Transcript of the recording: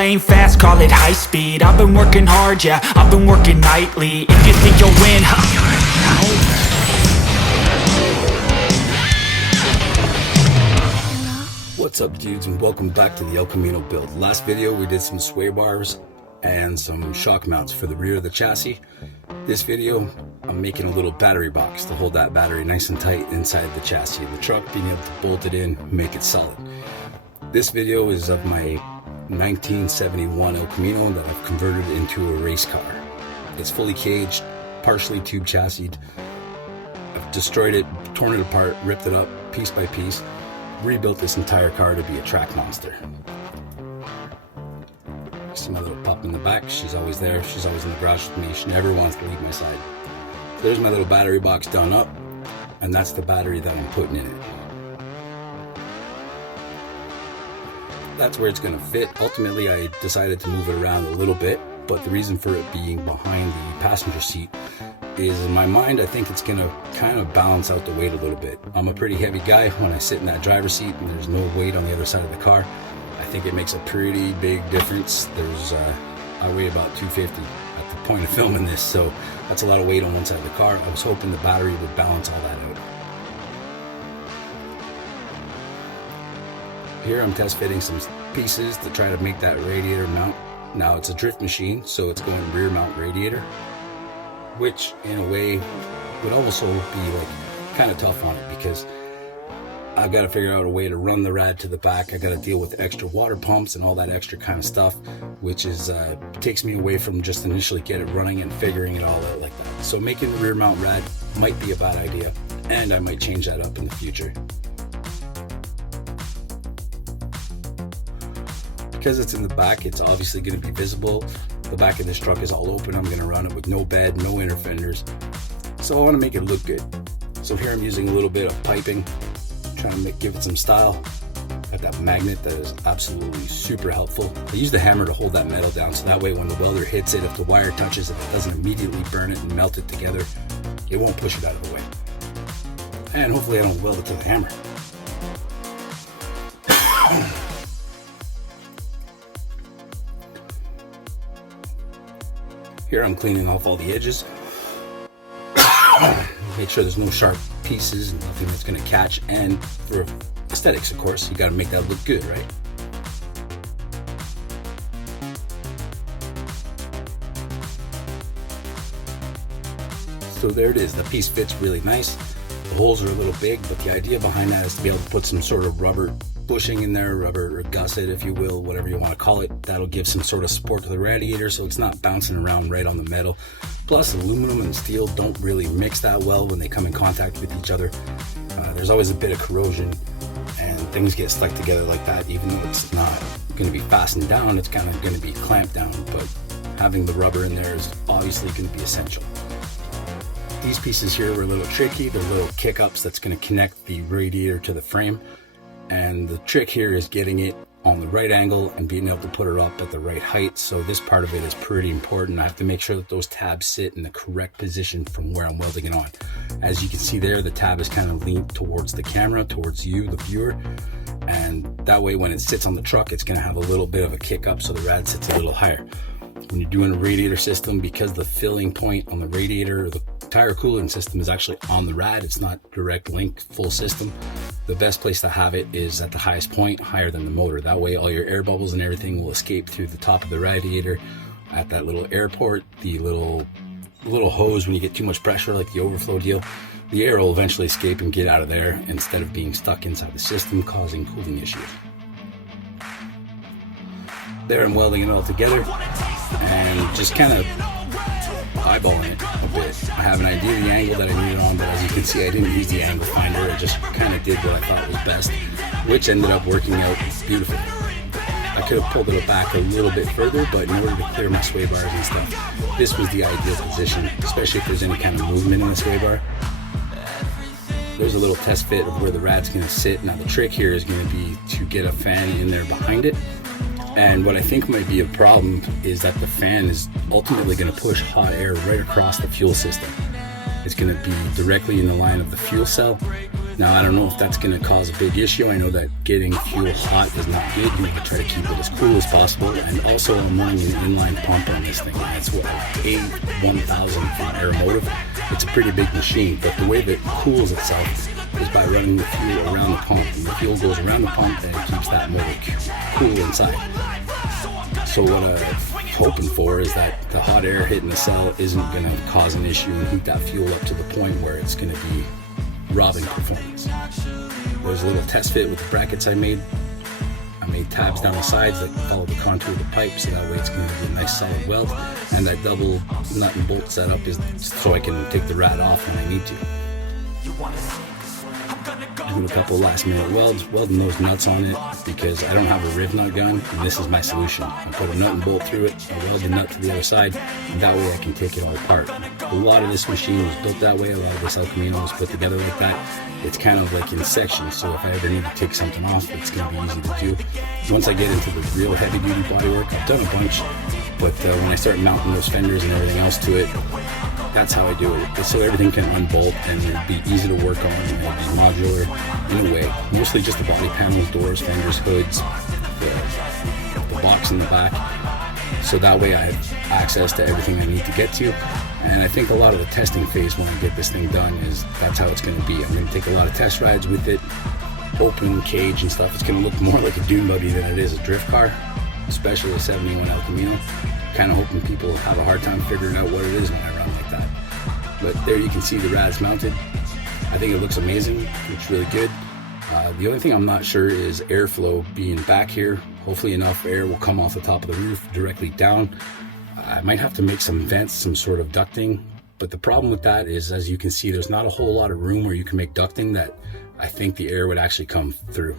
lane fast, call it high speed. I've been working hard, yeah, I've been working nightly. If you think you'll win, What's up, dudes, and welcome back to the El Camino build. Last video we did some sway bars and some shock mounts for the rear of the chassis. This video I'm making a little battery box to hold that battery nice and tight inside the chassis of the truck, being able to bolt it in, make it solid. This video is of my 1971 El Camino that I've converted into a race car. It's fully caged, partially tube chassised. I've destroyed it, torn it apart, ripped it up piece by piece, rebuilt this entire car to be a track monster. See my little pup in the back, she's always there, she's always in the garage with me, she never wants to leave my side. So there's my little battery box done up, and that's the battery that I'm putting in it. That's where it's going to fit. Ultimately I decided to move it around a little bit, but the reason for it being behind the passenger seat is, in my mind, I think it's gonna kind of balance out the weight a little bit. I'm a pretty heavy guy when I sit in that driver's seat and there's no weight on the other side of the car. I think it makes a pretty big difference. I weigh about 250 at the point of filming this, so that's a lot of weight on one side of the car. I was hoping the battery would balance all that out. Here I'm test fitting some pieces to try to make that radiator mount. Now it's a drift machine, so it's going rear mount radiator, which in a way would also be like kind of tough on it, because I've got to figure out a way to run the rad to the back. I got to deal with extra water pumps and all that extra kind of stuff, which is takes me away from just initially get it running and figuring it all out like that. So making the rear mount rad might be a bad idea, and I might change that up in the future. Because it's in the back, it's obviously going to be visible. The back of this truck is all open. I'm going to run it with no bed, no inner fenders. So I want to make it look good. So here I'm using a little bit of piping, trying to give it some style. Got that magnet that is absolutely super helpful. I use the hammer to hold that metal down, so that way when the welder hits it, if the wire touches it, it doesn't immediately burn it and melt it together. It won't push it out of the way. And hopefully I don't weld it to the hammer. Here I'm cleaning off all the edges. Make sure there's no sharp pieces, nothing that's going to catch, and for aesthetics, of course, you got to make that look good, right? So there it is. The piece fits really nice. The holes are a little big, but the idea behind that is to be able to put some sort of rubber bushing in there, rubber gusset, if you will, whatever you want to call it. That'll give some sort of support to the radiator so it's not bouncing around right on the metal. Plus, aluminum and steel don't really mix that well when they come in contact with each other. There's always a bit of corrosion and things get stuck together like that. Even though it's not going to be fastened down, it's kind of going to be clamped down, but having the rubber in there is obviously going to be essential. These pieces here were a little tricky. They're little kick-ups that's going to connect the radiator to the frame. And the trick here is getting it on the right angle and being able to put it up at the right height. So this part of it is pretty important. I have to make sure that those tabs sit in the correct position from where I'm welding it on. As you can see there, the tab is kind of leaned towards the camera, towards you, the viewer. And that way when it sits on the truck, it's gonna have a little bit of a kick up so the rad sits a little higher. When you're doing a radiator system, because the filling point on the radiator or the tire cooling system is actually on the rad, it's not direct link full system, the best place to have it is at the highest point, higher than the motor. That way all your air bubbles and everything will escape through the top of the radiator. At that little air port, the little hose, when you get too much pressure, like the overflow deal, the air will eventually escape and get out of there instead of being stuck inside the system, causing cooling issues. There I'm welding it all together and just kind of eyeballing it a bit. I have an idea of the angle that I need it on, but as you can see, I didn't use the angle finder. I just kind of did what I thought was best, which ended up working out beautifully. I could have pulled it back a little bit further, but in order to clear my sway bars and stuff, this was the ideal position, especially if there's any kind of movement in the sway bar. There's a little test fit of where the rad's going to sit. Now the trick here is going to be to get a fan in there behind it. And what I think might be a problem is that the fan is ultimately going to push hot air right across the fuel system. It's going to be directly in the line of the fuel cell, Now, I don't know if that's going to cause a big issue. I know that getting fuel hot is not good. You need to try to keep it as cool as possible. And also, I'm running an inline pump on this thing. It's what, A1000 from Aeromotive. It's a pretty big machine, but the way that it cools itself is by running the fuel around the pump. And the fuel goes around the pump and it keeps that motor cool inside. So what I'm hoping for is that the hot air hitting the cell isn't going to cause an issue and heat that fuel up to the point where it's going to be robbing performance. There's a little test fit with the brackets I made. I made tabs down the sides that follow the contour of the pipe, so that way it's going to be a nice solid weld. And that double nut and bolt setup is so I can take the rad off when I need to. Doing a couple last minute welds, welding those nuts on it because I don't have a riv nut gun, and this is my solution. I put a nut and bolt through it, I weld the nut to the other side, and that way I can take it all apart. A lot of this machine was built that way, a lot of this El Camino was put together like that. It's kind of like in sections, so if I ever need to take something off, it's going to be easy to do. Once I get into the real heavy duty bodywork, I've done a bunch, but when I start mounting those fenders and everything else to it, that's how I do it. So everything can unbolt and it'll be easy to work on and it'll be modular in a way. Mostly just the body panels, doors, fenders, hoods, the box in the back. So that way I have access to everything I need to get to. And I think a lot of the testing phase when I get this thing done is that's how it's going to be. I'm going to take a lot of test rides with it, open cage and stuff. It's going to look more like a dune buggy than it is a drift car, especially a 71 El Camino. Kind of hoping people have a hard time figuring out what it is when I run like that. But there you can see the rad's mounted. I think it looks amazing. It's really good. The only thing I'm not sure is airflow being back here. Hopefully enough air will come off the top of the roof directly down. I might have to make some vents, some sort of ducting. But the problem with that is, as you can see, there's not a whole lot of room where you can make ducting that I think the air would actually come through.